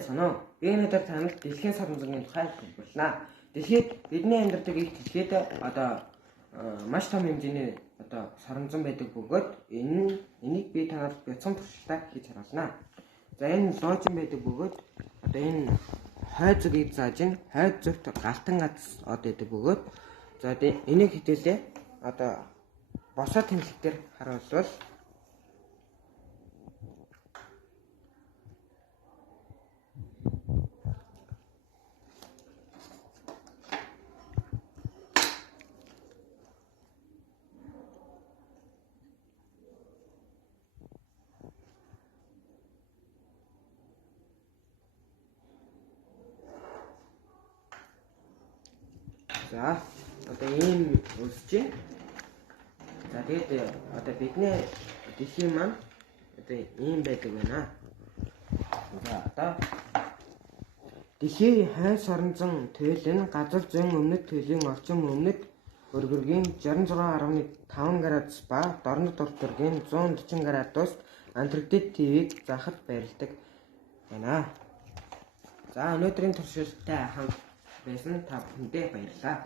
Соноо. Би өнөөдөр танад дэлхийн соромжгийн тухай хэлбэлнэ. Дэлхийд бидний амьдардаг их дэлхийд одоо маш том хэмжээний одоо соромжон байдаг бөгөөд энийг би танад бяцхан туршилтаар хийж харуулна. За энэ луужин байдаг бөгөөд одоо энэ хойд зүгийг зааж ин хойд зүгт галтан гац од байдаг бөгөөд за энийг хэдүүлээ одоо босоо тэмцэлтээр харуулвал за одоо ийм үсчээ. За тэгээд одоо бидний дэлхийн маань одоо ийм байдаг байна. За одоо дэлхийн хойд соромжон туйлын газар зүйн өмнөд туйлын орчин өмнөд өргөргийн 66.5 градус ба дорнод уртургийн 140 градуст Антарктид ТV-г заахад байрладаг байна. За өнөөдрийн туршилттай хамт байсан та бүхэндээ баярлалаа.